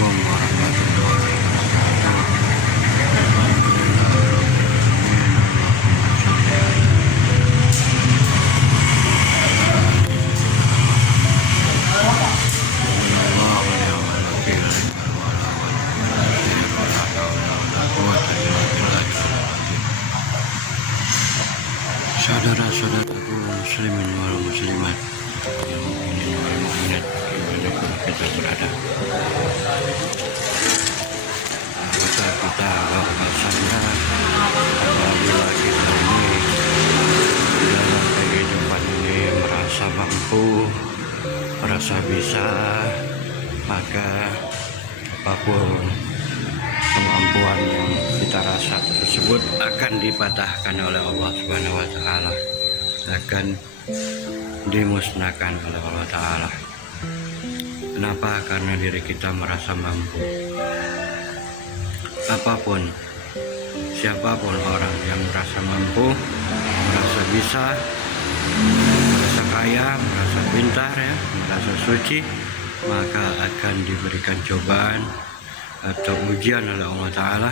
Assalamualaikum warahmatullahi wabarakatuh. Saudara-saudaraku muslimin wal muslimat yang mukminin wal mukminat dimanapun kita berada, maka kita bahwasanya apabila kita ini dalam kehidupan ini merasa mampu, merasa bisa, maka apapun kemampuan yang kita rasa tersebut akan dipatahkan oleh Allah Subhanahu wa taala, akan dimusnahkan oleh Allah taala. Kenapa? Karena diri kita merasa mampu. Apapun, siapapun orang yang merasa mampu, merasa bisa, merasa kaya, merasa pintar, merasa suci, maka akan diberikan cobaan atau ujian oleh Allah taala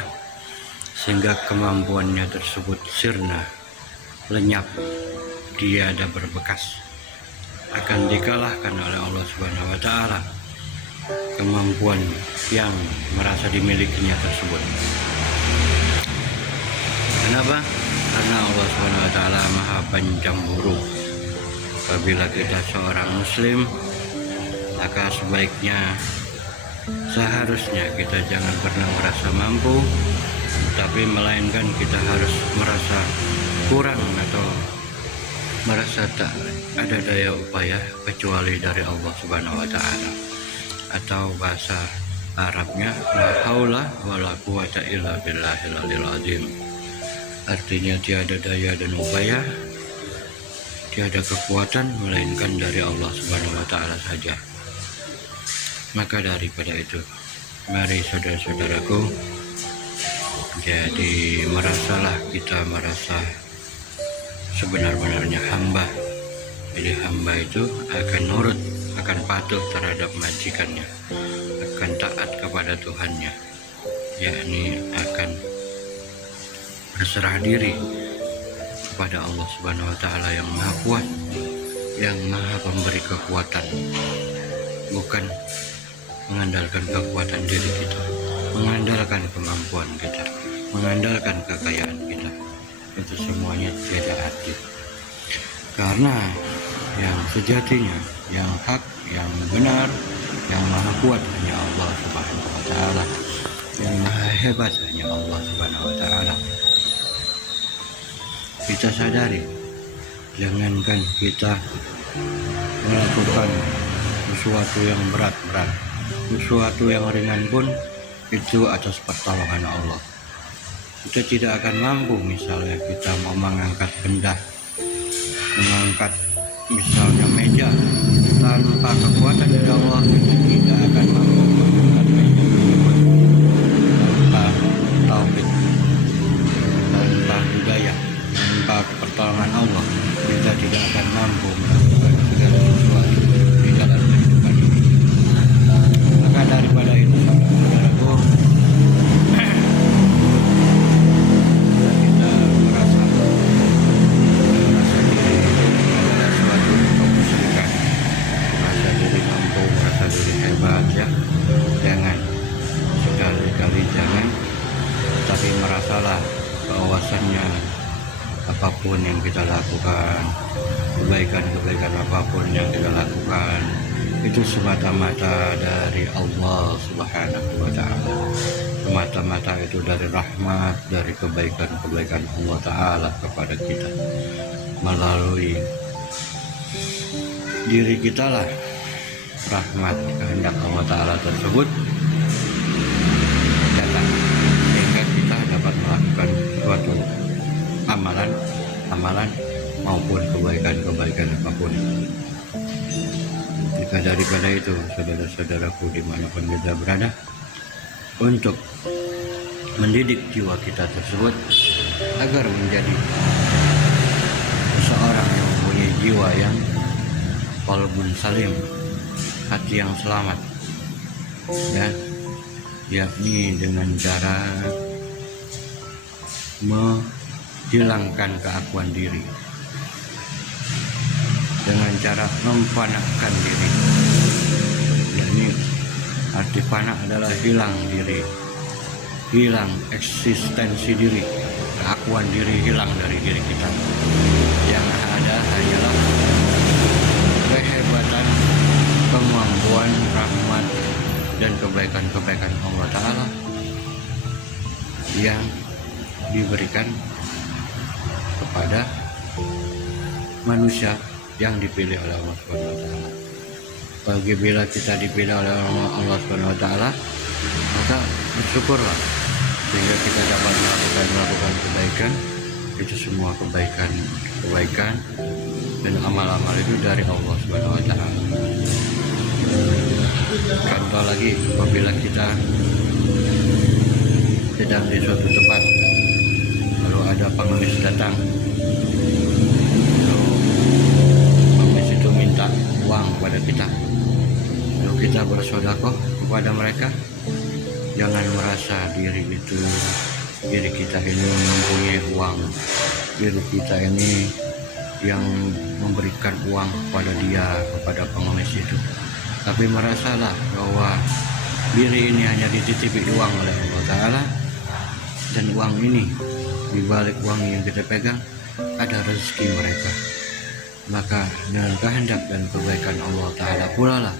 sehingga kemampuannya tersebut sirna, lenyap, tiada berbekas, akan dikalahkan oleh Allah Subhanahu wa taala kemampuan yang merasa dimilikinya tersebut. Kenapa? Karena Allah Subhanahu wa taala Maha Pencemburu. Apabila kita seorang muslim, maka seharusnya kita jangan pernah merasa mampu, tapi melainkan kita harus merasa kurang atau merasa tak ada daya upaya kecuali dari Allah Subhanahu wa taala. Atau bahasa Arabnya la haula wala quwata illa billahil aliyil azim. Artinya tiada daya dan upaya, tiada kekuatan melainkan dari Allah Subhanahu wa taala saja. Maka daripada itu, mari saudara-saudaraku, jadi kita merasa sebenar-benarnya hamba. Jadi hamba itu akan nurut, akan patuh terhadap majikannya, akan taat kepada Tuhannya, yakni akan berserah diri kepada Allah Subhanahu wa taala yang Maha Kuat, yang Maha Pemberi kekuatan, bukan mengandalkan kekuatan diri kita, mengandalkan kemampuan kita, mengandalkan kekayaan kita. Itu semuanya tidak adil. Karena yang sejatinya, yang hak, yang benar, yang Maha Kuat hanya Allah Subhanahu wa taala, yang Maha Hebat hanya Allah Subhanahu wa taala. Kita sadari, jangankan kita melakukan sesuatu yang berat-berat, sesuatu yang ringan pun itu atas pertolongan Allah. Kita tidak akan mampu, misalnya kita mau mengangkat benda, mengangkat misalnya meja, tanpa kekuatan dari Allah kita tidak akan mampu mengangkat meja tersebut. Tanpa taufik, tanpa hidayah, tanpa pertolongan Allah, kita tidak akan mampu melakukan segala sesuatu di dalam kehidupan ini. Maka daripada itu, saudara-saudaraku, kita merasa diri adalah suatu kemusyrikan, merasa diri mampu, merasa diri hebat, ya. Jangan, sekali-kali jangan. Tapi merasalah bahwasannya apapun yang kita lakukan, kebaikan-kebaikan apapun yang kita lakukan, itu semata-mata dari Allah Subhanahu wa taala. Semata-mata itu dari rahmat, dari kebaikan-kebaikan Allah taala kepada kita. Melalui diri kita lah rahmat kehendak Allah taala tersebut datang, sehingga kita dapat melakukan suatu amalan maupun kebaikan-kebaikan apapun. Maka daripada itu, saudara-saudaraku dimanapun kita berada, untuk mendidik jiwa kita tersebut agar menjadi seseorang yang mempunyai jiwa yang qalbun salim, hati yang selamat, ya, yakni dengan cara menghilangkan keakuan diri, dengan cara memfanakan diri. Yakni arti fana adalah hilang diri, hilang eksistensi diri, keakuan diri hilang dari diri kita. Yang ada hanyalah kehebatan, kemampuan, rahmat, dan kebaikan-kebaikan Allah Ta'ala yang diberikan kepada manusia yang dipilih oleh Allah Subhanahu wa Ta'ala. Bagi bila kita dipilih oleh Allah Subhanahu wa Ta'ala, maka bersyukurlah sehingga kita dapat melakukan kebaikan. Itu semua kebaikan dan amal-amal itu dari Allah Subhanahu wa Ta'ala. Contoh lagi, apabila kita sedang di suatu tempat, lalu ada pengemis datang, lalu pengemis itu minta uang kepada kita, lalu kita bersedekah kepada mereka. Jangan merasa diri kita ini mempunyai uang, diri kita ini yang memberikan uang kepada dia, kepada pengemis itu. Tapi merasalah bahwa diri ini hanya dititipi uang oleh Allah Ta'ala, dan uang ini, dibalik uang yang kita pegang ada rezeki mereka. Maka dengan kehendak dan kebaikan Allah Ta'ala pula lah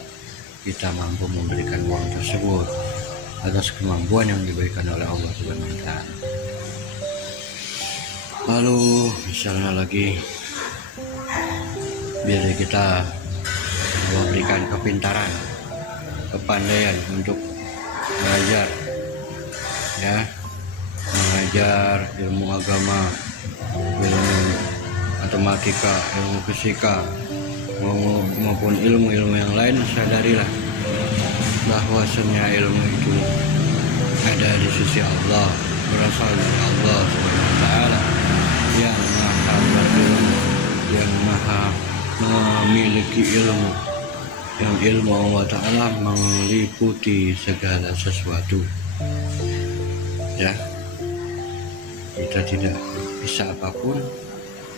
kita mampu memberikan uang tersebut atas kemampuan yang diberikan oleh Allah Subhanahu wa Ta'ala. Lalu misalnya lagi, bila kita memberikan kepintaran, kepandaian untuk belajar, ya, mengajar ilmu agama, ilmu matematika, ilmu fisika, maupun ilmu-ilmu yang lain, sadarilah bahwasanya ilmu itu ada di sisi Allah, berasal dari Allah Subhanahu wa Ta'ala yang maha berilmu, yang maha memiliki ilmu, yang ilmu Allah Ta'ala meliputi segala sesuatu. Ya, kita tidak bisa apapun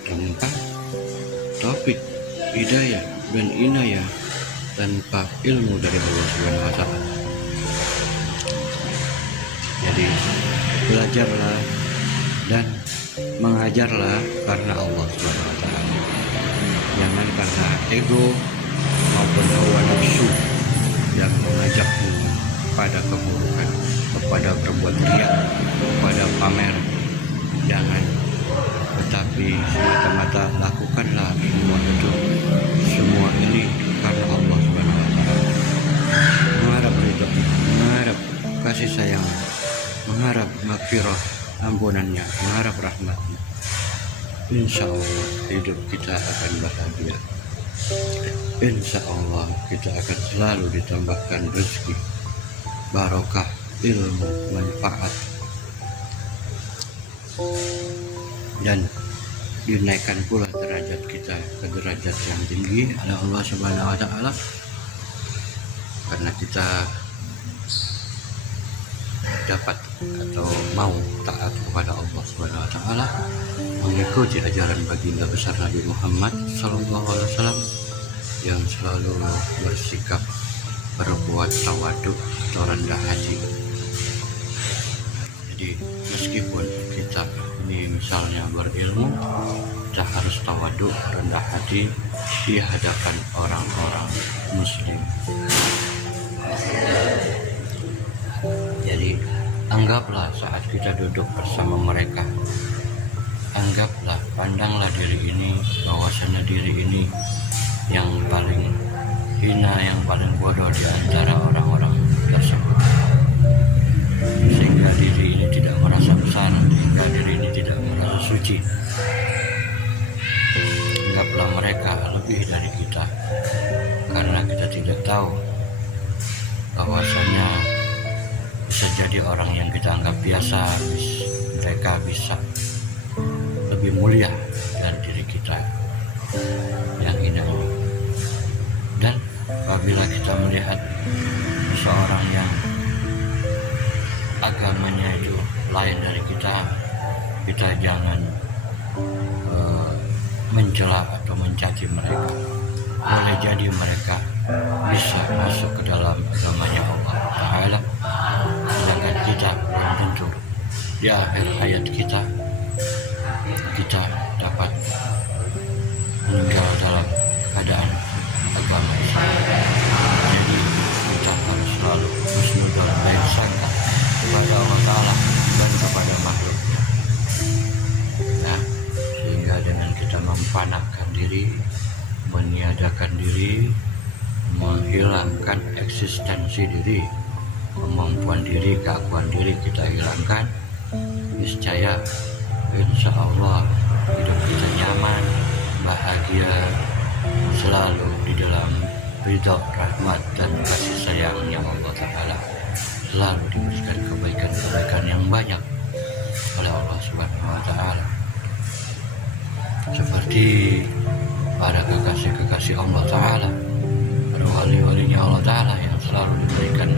tanpa taufik, hidayah, dan inayah, tanpa ilmu dari Allah Subhanahu wa Ta'ala. Jadi belajarlah dan mengajarlah karena Allah Subhanahu wa Ta'ala. Jangan karena ego maupun hawa nafsu yang mengajakmu pada keburukan, kepada berbuat riya, kepada pamer. Jangan, tetapi semata-mata lakukanlah semua ini karena Allah Subhanahu wa Ta'ala. Mengharap ridho, mengharap kasih sayang, mengharap maghfirah, ampunannya, mengharap rahmatnya. Insya Allah hidup kita akan bahagia. Insya Allah kita akan selalu ditambahkan rezeki, barokah, ilmu, manfaat, dan dinaikkan pula derajat kita ke derajat yang tinggi oleh Allah Subhanahu wa Ta'ala, karena kita dapat atau mau taat kepada Allah Subhanahu wa Ta'ala, mengikuti ajaran baginda besar Nabi Muhammad sallallahu alaihi wasallam yang selalu bersikap berbuat tawaduk atau rendah hati. Jadi meskipun kita ini misalnya berilmu, kita harus tawaduk, rendah hati di hadapan orang-orang muslim. Jadi anggaplah saat kita duduk bersama mereka, anggaplah, pandanglah diri ini, bahwasanya diri ini yang paling hina, yang paling bodoh di antara orang-orang tersebut, sehingga diri ini tidak merasa besar, sehingga diri ini tidak merasa suci. Anggaplah mereka lebih dari kita, karena kita tidak tahu bahwasanya bisa jadi orang yang kita anggap biasa, mereka bisa lebih mulia dari diri kita yang hina ini. Dan apabila kita melihat seseorang yang agamanya itu lain dari kita, kita jangan mencela atau mencaci mereka. Boleh jadi mereka bisa masuk ke dalam agamanya Allah Ta'ala, sedangkan kita belum tentu di akhir hayat kita dapat meninggal dalam keadaan agama Islam. Jadi kita harus selalu husnuzon, baik sangka kepada Allah Ta'ala dan kepada makhluknya. Nah, sehingga dengan kita mempanahkan diri, meniadakan diri, menghilangkan eksistensi diri, kemampuan diri, keakuan diri kita hilangkan, niscaya insya Allah hidup kita nyaman, bahagia, selalu di dalam ridha, rahmat dan kasih sayangnya Allah Ta'ala, selalu diberikan kebaikan-kebaikan yang banyak oleh Allah Subhanahu wa Ta'ala, seperti para kekasih-kekasih Allah Ta'ala, para wali-walinya Allah Ta'ala yang selalu diberikan